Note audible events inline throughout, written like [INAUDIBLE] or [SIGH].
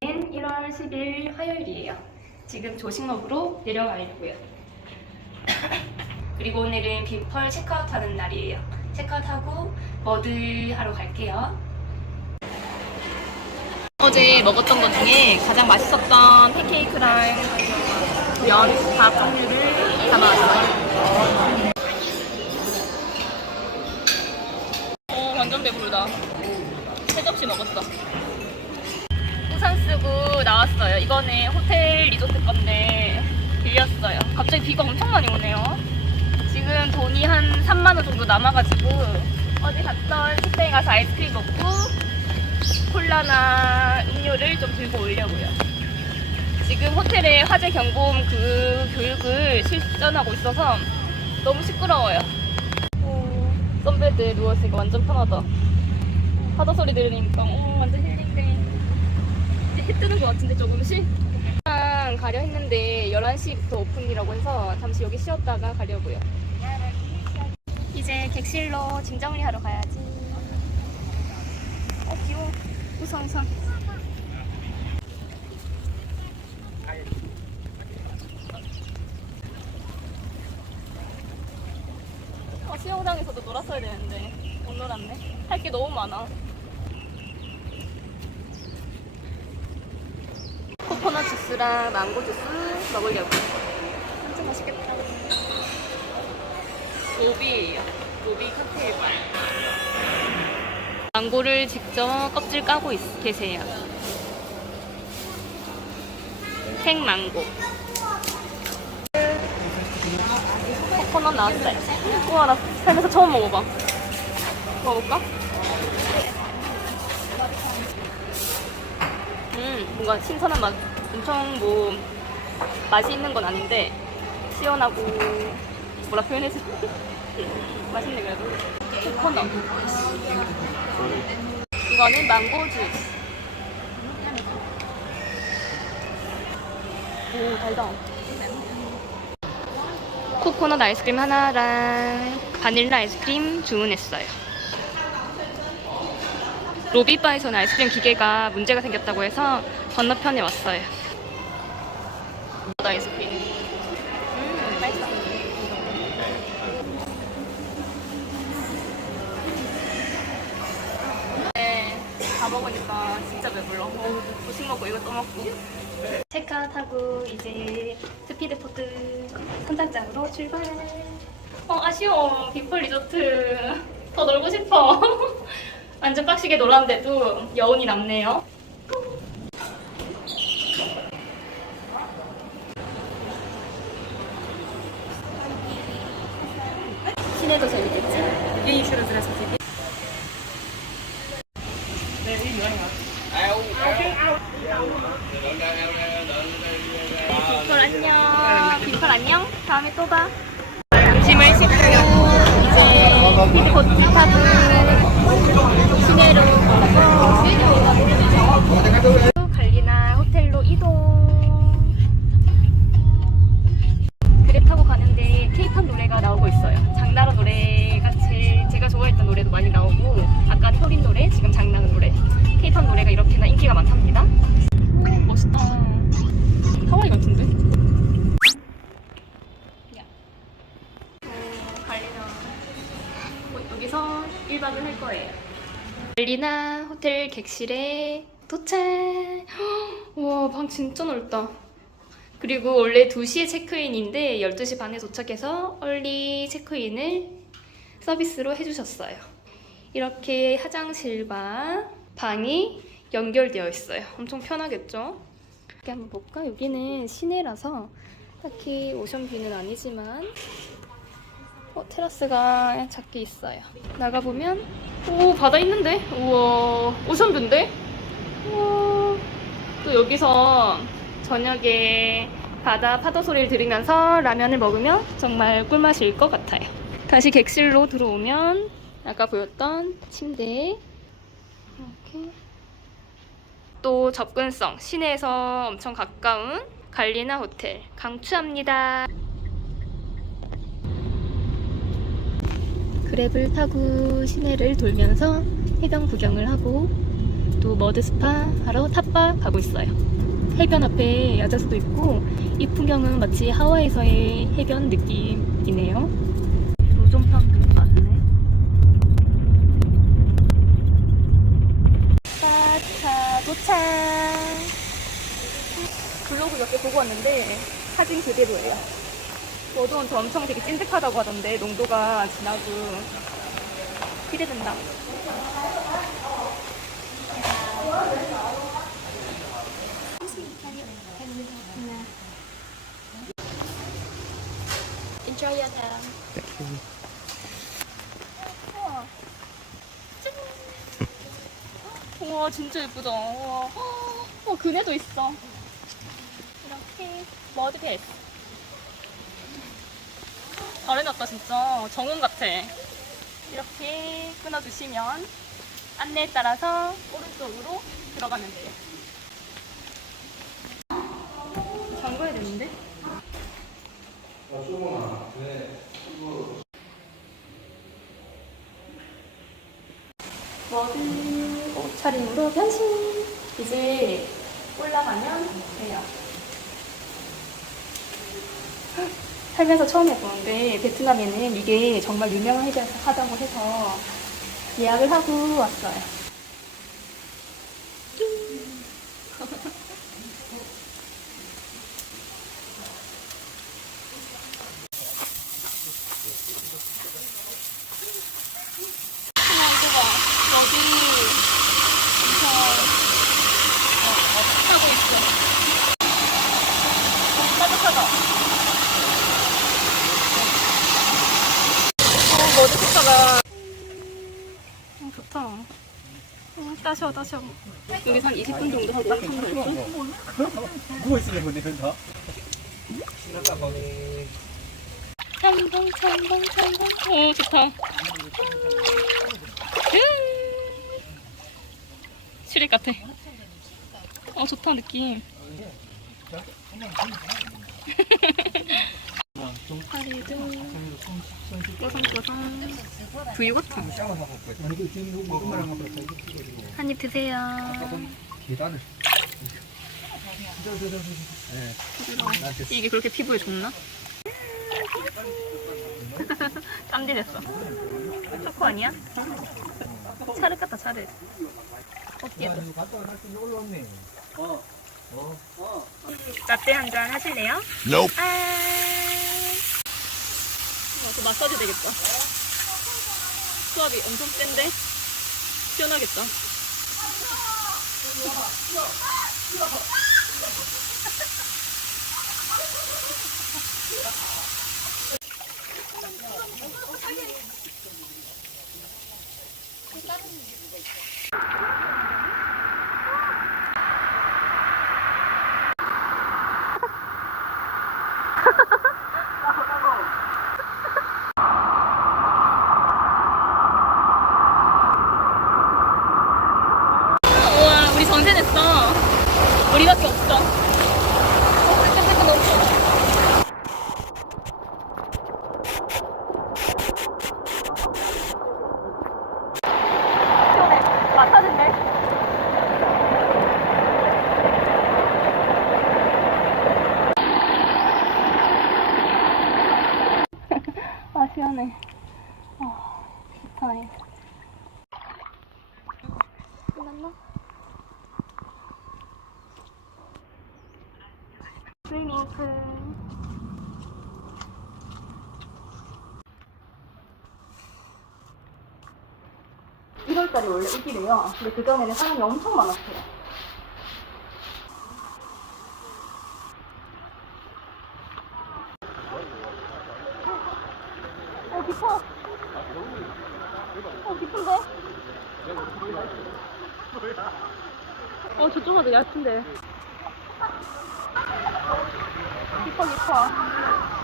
는 1월 10일 화요일이에요. 지금 조식 먹으러 내려가려고요. 그리고 오늘은 빅펄 체크아웃 하는 날이에요. 체크아웃 하고 머드 하러 갈게요. 어제 먹었던 것 중에 가장 맛있었던 팬케이크랑 면, 밥 종류를 담아왔어요. 어, 완전 배부르다. 세 접시 먹었어. 우산 쓰고 나왔어요. 이거는 호텔 리조트 건데 빌렸어요. 갑자기 비가 엄청 많이 오네요. 지금 돈이 한 3만 원 정도 남아가지고 어디 갔던 식당에 가서 아이스크림 먹고 콜라나 음료를 좀 들고 오려고요. 지금 호텔에 화재 경보음 그 교육을 실전하고 있어서 너무 시끄러워요. 오, 선베드에 누워있으니까 완전 편하다. 파도 소리 들으니까 오, 완전 힐링돼. 이제 해 뜨는 것 같은데 조금씩? 일단 가려 했는데 11시부터 오픈이라고 해서 잠시 여기 쉬었다가 가려고요. 이제 객실로 짐 정리하러 가야지. 어 귀여워. 우선 우선. 어, 수영장에서도 놀았어야 되는데 못 놀았네. 할 게 너무 많아. 코코넛 주스랑 망고 주스 먹으려고. 진짜 맛있겠다. 로비예요. 로비 칵테일 바. 망고를 직접 껍질 까고 있, 계세요. 생망고. 코코넛 나왔어요. 우와, 나 살면서 처음 먹어봐. 먹어볼까? 음, 뭔가 신선한 맛. 엄청 뭐, 맛이 있는 건 아닌데, 시원하고, 뭐라 표현해지? [LAUGHS] 맛있네, 그래도. 코코넛. 이거는 망고 주스. 오, 달다. 코코넛 아이스크림 하나랑 바닐라 아이스크림 주문했어요. 로비바에서는 아이스크림 기계가 문제가 생겼다고 해서 건너편에 왔어요. 아이스크림. 음. 네, 다 먹으니까 진짜 배불러. 조식 먹고 이거 또 먹고. 체크아웃하고 이제 스피드포트 선착장으로 출발. 어, 아쉬워. 빅펄 리조트. 더 놀고 싶어. [LAUGHS] 완전 빡시게 놀았는데도 여운이 남네요. 시내도 재밌겠지? 유니슈르즈라서 되게. 봐. 점심을 씻고 이제 곧 타고 리나 호텔 객실에 도착. [GASPS] 와, 방 진짜 넓다. 그리고 원래 2시에 체크인인데 12시 반에 도착해서 얼리 체크인을 서비스로 해주셨어요. 이렇게 화장실과 방이 연결되어 있어요. 엄청 편하겠죠? 이렇게 한번 볼까? 여기는 시내라서 딱히 오션뷰는 아니지만 어, 테라스가 작게 있어요. 나가보면 오 바다 있는데? 우와 오션뷰인데? 우와 또 여기서 저녁에 바다 파도 소리를 들으면서 라면을 먹으면 정말 꿀맛일 것 같아요. 다시 객실로 들어오면 아까 보였던 침대 이렇게 또 접근성 시내에서 엄청 가까운 갈리나 호텔 강추합니다. 그랩을 타고 시내를 돌면서 해변 구경을 하고 또 머드 스파 하러 탑바 가고 있어요. 해변 앞에 야자수도 있고 이 풍경은 마치 하와이에서의 해변 느낌이네요. 노점판도 많네. 차 도착. 블로그 몇 개 보고 왔는데 사진 그대로예요. 어두운 엄청 되게 찐득하다고 하던데 농도가 진하고 기대된다. Enjoy your time. 우와. 짠. 우와 진짜 예쁘다. 우와. 어 그네도 있어. 이렇게 머드 베스. 잘 해놨다 진짜 정원 같아. 이렇게 끊어주시면 안내에 따라서 오른쪽으로 들어가면 돼요. 잠궈야 되는데? 머드 옷차림으로 변신. 이제 올라가면 돼요. 살면서 처음 해보는데 베트남에는 이게 정말 유명하다고 해서 예약을 하고 왔어요. 여기 엄청 어, 타고 있어 어, 따뜻하다 어 머드 색깔가 어, 좋다 어, 따셔 따셔 여기서 한 20분 정도 하고 딱 참을걸? 누워 있으면 근데 다. 신났다 거기. 첨벙 오 좋다 음. 시댁 같아 어 좋다 느낌 파리도 꼬성꼬성 두유 같아 한입 드세요 계단을. 이게 그렇게 피부에 좋나? [LAUGHS] 땀디 됐어 초코 아니야? 차를 같다 차를? 올라왔네. 라떼 한 잔 하실래요? Nope. 아. 와, 저 마사지 되겠다. 수압이 엄청 센데? 시원하겠다. 우와, 우리 전세 냈어. 우리밖에 없어. 어, 잠깐, 잠깐, 너무 좋아. 시원해. 마사지인데? 아, 시원해. 아, 좋다. 이. 끝났나? 스위밍풀 1월달이 원래 오기래요. 근데 그 전에는 사람이 엄청 많았어요. 어, 깊어. 어, 깊은데? 어, 저쪽은 얕은데. 깊어, 깊어.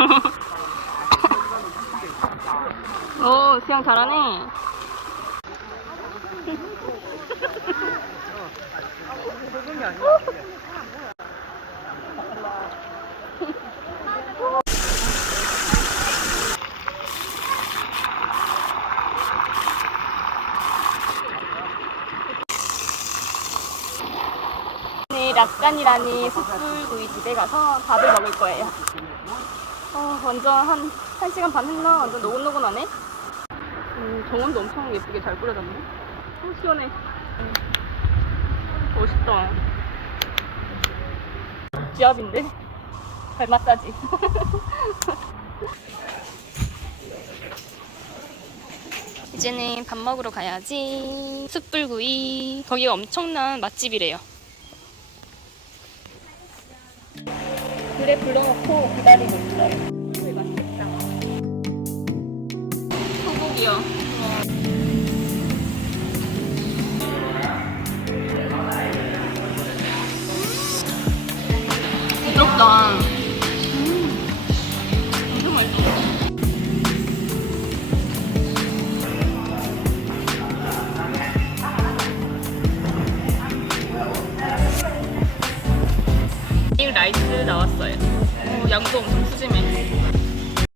[LAUGHS] 오, 수영 잘하네. [LAUGHS] 네, 락간이라니 숯불구이 집에 가서 밥을 먹을 거예요. 어, 완전 한, 한 시간 반 했나? 완전 노곤노곤하네? 음, 정원도 엄청 예쁘게 잘 꾸려졌네. 어, 시원해. 음. 멋있다. 지압인데? 발 마사지. [LAUGHS] 이제는 밥 먹으러 가야지. 숯불구이. 거기가 엄청난 맛집이래요. 그래 불러놓고 기다리고 있어요. 왜 맛있겠다. 소고기요. 부드럽다.